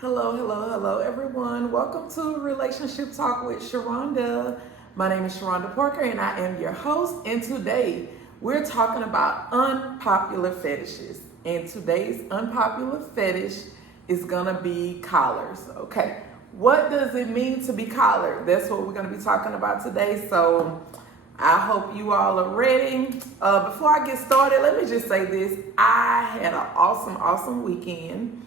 Hello, everyone. Welcome to Relationship Talk with Sharonda. My name is Sharonda Parker, and I am your host. And today, we're talking about unpopular fetishes. And today's unpopular fetish is gonna be collars. Okay, what does it mean to be collared? That's what we're gonna be talking about today. So, I hope you all are ready. Before I get started, let me just say this: I had an awesome weekend.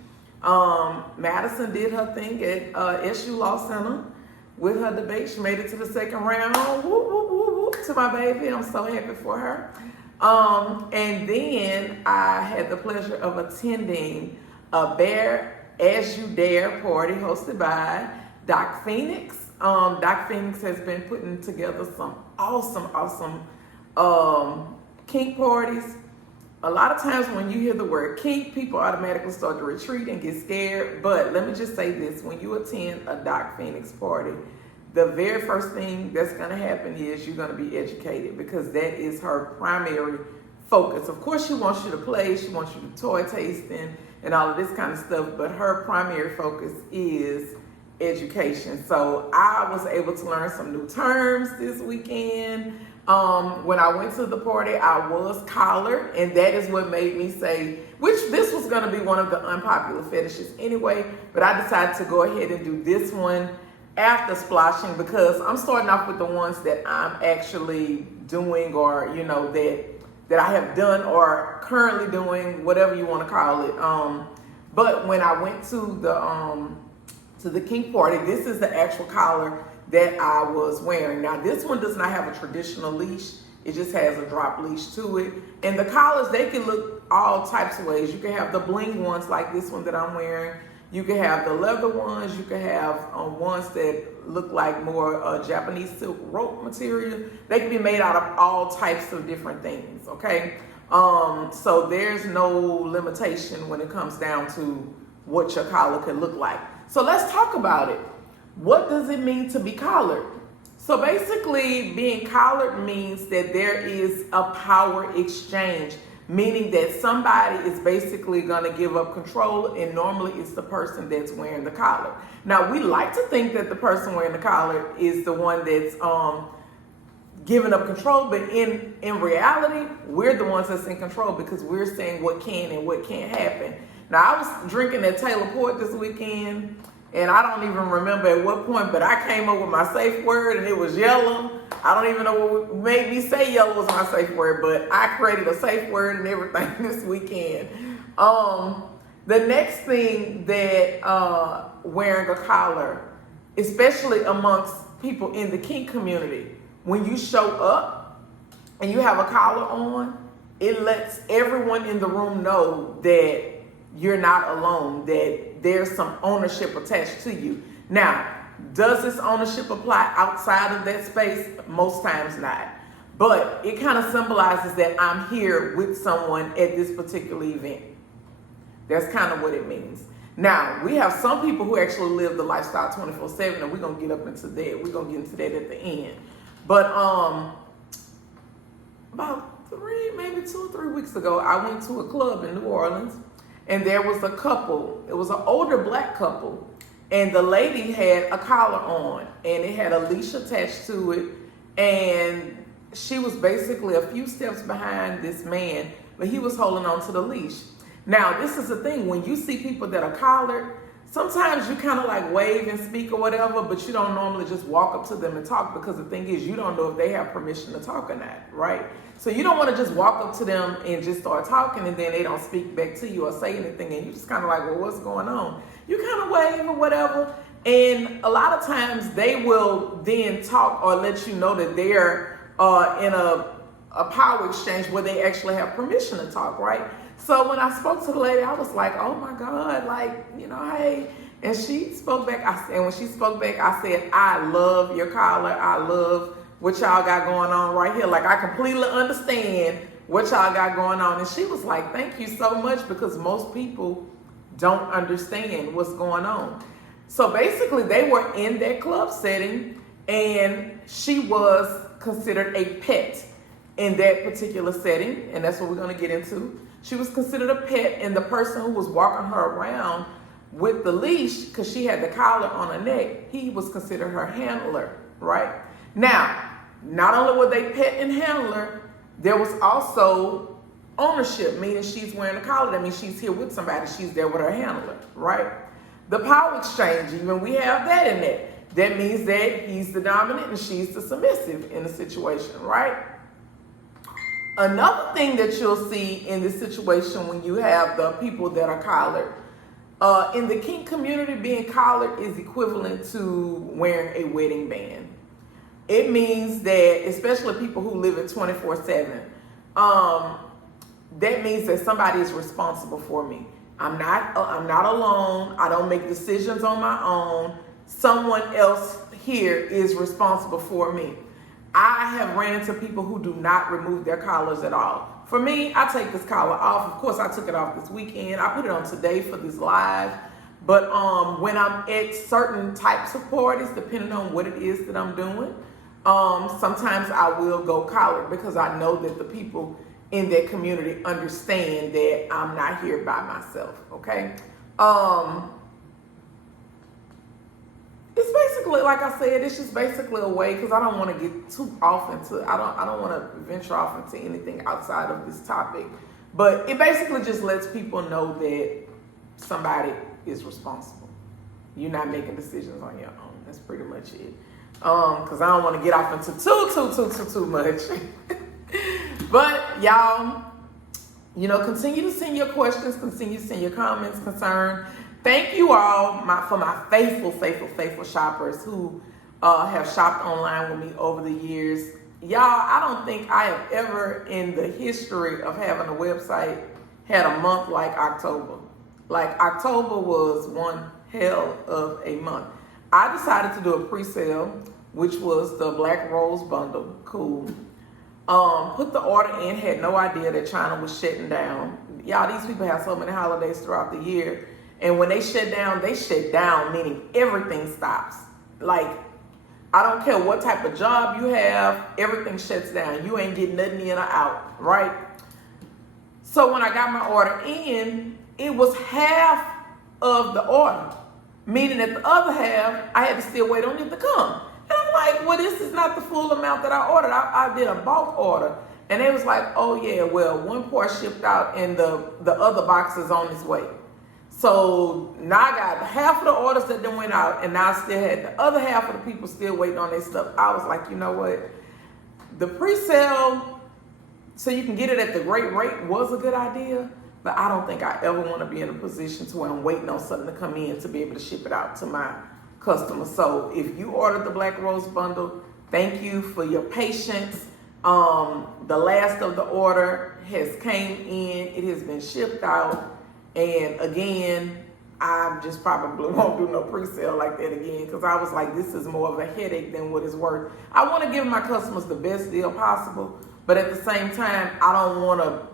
Madison did her thing at SU Law Center with her debate. She made it to the second round. Whoop, whoop, whoop, whoop, to my baby. I'm so happy for her. And then I had the pleasure of attending a Bear As You Dare party hosted by Doc Phoenix. Doc Phoenix has been putting together some awesome kink parties. A lot of times when you hear the word kink, people automatically start to retreat and get scared. But let me just say this: when you attend a Doc Phoenix party, the very first thing that's going to happen is you're going to be educated, because that is her primary focus. Of course, she wants you to play, she wants you to toy tasting and all of this kind of stuff, but her primary focus is education. So I was able to learn some new terms this weekend. When I went to the party, I was collared, and that is what made me say, which this was going to be one of the unpopular fetishes anyway, but I decided to go ahead and do this one after splashing, because I'm starting off with the ones that I'm actually doing, or that I have done or currently doing, whatever you want to call it. But when I went to the kink party, this is the actual collar that I was wearing. Now, this one does not have a traditional leash. It just has a drop leash to it. And the collars, they can look all types of ways. You can have the bling ones like this one that I'm wearing. You can have the leather ones. You can have ones that look like more Japanese silk rope material. They can be made out of all types of different things, okay? So there's no limitation when it comes down to what your collar can look like. So let's talk about it. What does it mean to be collared? So basically, being collared means that there is a power exchange, meaning that somebody is basically going to give up control, and normally it's the person that's wearing the collar. Now, we like to think that the person wearing the collar is the one that's giving up control, but in reality, we're the ones that's in control, because we're saying what can and what can't happen. Now, I was drinking at Taylor Port this weekend, and I don't even remember at what point, but I came up with my safe word, and it was yellow. I don't even know what made me say yellow was my safe word, but I created a safe word and everything this weekend. The next thing that wearing a collar, especially amongst people in the kink community, when you show up and you have a collar on, it lets everyone in the room know that you're not alone, that there's some ownership attached to you. Now, does this ownership apply outside of that space? Most times not. But it kind of symbolizes that I'm here with someone at this particular event. That's kind of what it means. Now, we have some people who actually live the lifestyle 24/7, and we're going to get up into that. We're going to get into that at the end. But about maybe 2 or 3 weeks ago, I went to a club in New Orleans, and there was a couple. It was an older black couple, and the lady had a collar on, and it had a leash attached to it, and she was basically a few steps behind this man, but he was holding on to the leash. Now, this is the thing: when you see people that are collared, sometimes you kind of like wave and speak or whatever, but you don't normally just walk up to them and talk, because the thing is, you don't know if they have permission to talk or not, right? So you don't want to just walk up to them and just start talking, and then they don't speak back to you or say anything, and you just kind of like, well, what's going on? You kind of wave or whatever, and a lot of times they will then talk or let you know that they're in a power exchange where they actually have permission to talk, right? So when I spoke to the lady, I was like, oh my God, like, hey. And she spoke back, and when she spoke back, I said, I love your collar. I love what y'all got going on right here. Like, I completely understand what y'all got going on. And she was like, thank you so much, because most people don't understand what's going on. So basically, they were in that club setting, and she was considered a pet in that particular setting, and that's what we're going to get into. She was considered a pet, and the person who was walking her around with the leash, because she had the collar on her neck, he was considered her handler, right? Now, not only were they pet and handler, there was also ownership, meaning she's wearing a collar. That means she's here with somebody. She's there with her handler, right? The power exchange, even we have that in there. That means that he's the dominant and she's the submissive in the situation, right? Another thing that you'll see in this situation when you have the people that are collared, in the kink community, being collared is equivalent to wearing a wedding band. It means that, especially people who live it 24/7, that means that somebody is responsible for me. I'm not alone. I don't make decisions on my own. Someone else here is responsible for me. I have ran into people who do not remove their collars at all. For me, I take this collar off. Of course, I took it off this weekend. I put it on today for this live. But when I'm at certain types of parties, depending on what it is that I'm doing, sometimes I will go collared because I know that the people in that community understand that I'm not here by myself, okay? It's basically, like I said, it's just basically a way, because I don't want to get too off into, I don't want to venture off into anything outside of this topic, but it basically just lets people know that somebody is responsible. You're not making decisions on your own. That's pretty much it. Because I don't want to get off into too much. But y'all, continue to send your questions, continue to send your comments, concern. Thank you all for my faithful shoppers who have shopped online with me over the years. Y'all, I don't think I have ever in the history of having a website had a month like October. Like October was one hell of a month. I decided to do a pre-sale, which was the Black Rose bundle. Cool. Put the order in, had no idea that China was shutting down. Y'all, these people have so many holidays throughout the year. And when they shut down, meaning everything stops. Like, I don't care what type of job you have, everything shuts down. You ain't getting nothing in or out, right? So when I got my order in, it was half of the order, meaning that the other half, I had to still wait on it to come. And I'm like, well, this is not the full amount that I ordered. I did a bulk order. And they was like, oh yeah, well, one part shipped out and the other box is on its way. So now I got half of the orders that then went out, and now I still had the other half of the people still waiting on their stuff. I was like, you know what? The pre-sale, so you can get it at the great rate, was a good idea, but I don't think I ever want to be in a position to where I'm waiting on something to come in to be able to ship it out to my customers. So if you ordered the Black Rose bundle, thank you for your patience. The last of the order has came in. It has been shipped out. And again, I just probably won't do no pre-sale like that again, because I was like, this is more of a headache than what it's worth. I want to give my customers the best deal possible, but at the same time, I don't want to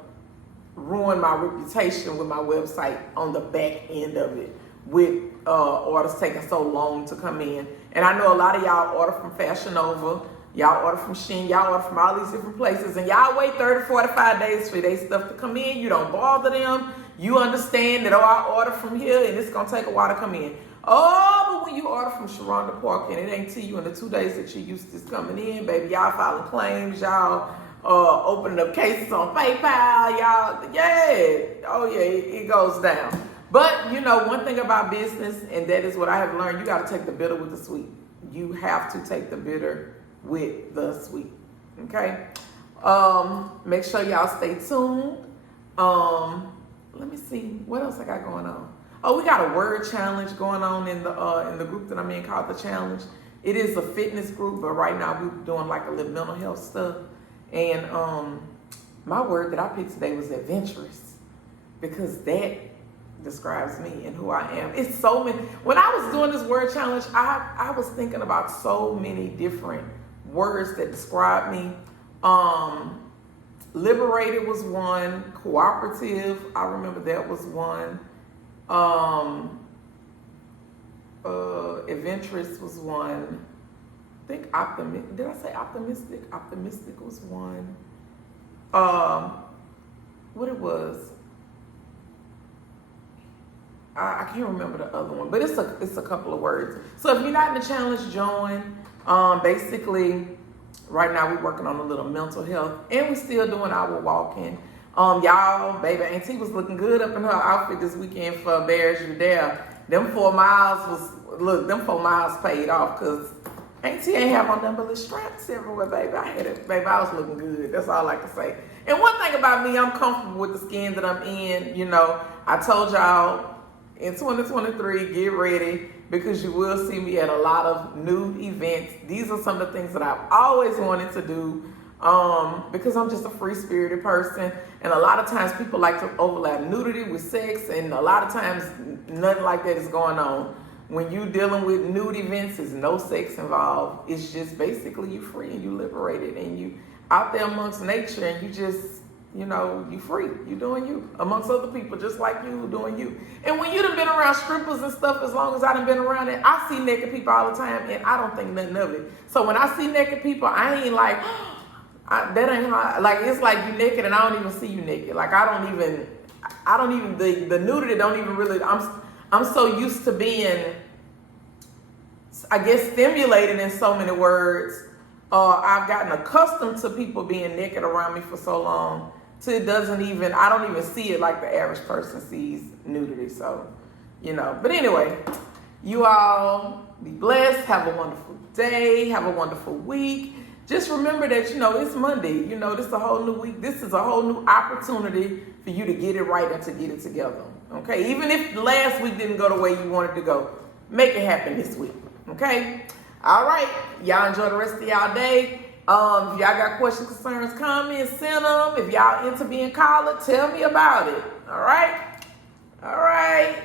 ruin my reputation with my website on the back end of it with orders taking so long to come in. And I know a lot of y'all order from Fashion Nova, y'all order from Shein, y'all order from all these different places, and y'all wait 30, 45 days for their stuff to come in. You don't bother them. You understand that, I order from here and it's going to take a while to come in. Oh, but when you order from Sharonda Parker and it ain't to you in the 2 days that you used to coming in, baby, y'all filing claims, y'all opening up cases on PayPal, y'all, yeah. Oh, yeah, it goes down. But, one thing about business, and that is what I have learned, you got to take the bitter with the sweet. You have to take the bitter with the sweet, okay? Make sure y'all stay tuned. Let me see what else I got going on. Oh, we got a word challenge going on in the group that I'm in called The Challenge. It is a fitness group, but right now we're doing like a little mental health stuff. And my word that I picked today was adventurous, because that describes me and who I am. It's so many. When I was doing this word challenge, I was thinking about so many different words that describe me. Liberated was one. Cooperative, I remember that was one. Adventurous was one. I think optimistic. Did I say optimistic? Optimistic was one. What it was? I can't remember the other one, but it's a couple of words. So if you're not in the challenge, join. Basically, right now we're working on a little mental health, and we're still doing our walking. Y'all, baby, Auntie was looking good up in her outfit this weekend for Bears You Dare. Them 4 miles them 4 miles paid off, because Auntie ain't have on them little straps everywhere, baby. I was looking good. That's all I can say. And one thing about me, I'm comfortable with the skin that I'm in. You know, I told y'all in 2023, get ready, because you will see me at a lot of nude events. These are some of the things that I've always wanted to do, because I'm just a free-spirited person. And a lot of times people like to overlap nudity with sex, and a lot of times nothing like that is going on. When you dealing with nude events, there's no sex involved. It's just basically you free and you liberated, and you out there amongst nature, and you just, you know, you free. You doing you amongst other people just like you doing you. And when you done been around strippers and stuff, as long as I done been around it, I see naked people all the time, and I don't think nothing of it. So when I see naked people, I ain't like, that ain't hot. Like, it's like you naked and I don't even see you naked. Like, the nudity don't even really, I'm so used to being, I guess, stimulated in so many words. I've gotten accustomed to people being naked around me for so long, till I don't even see it like the average person sees nudity. So, you know, but anyway, you all be blessed. Have a wonderful day. Have a wonderful week. Just remember that, you know, it's Monday. You know, this is a whole new week. This is a whole new opportunity for you to get it right and to get it together. Okay? Even if last week didn't go the way you wanted to go, make it happen this week. Okay? All right. Y'all enjoy the rest of y'all day. If y'all got questions, concerns, comments, send them. If y'all into being collared, tell me about it. All right? All right.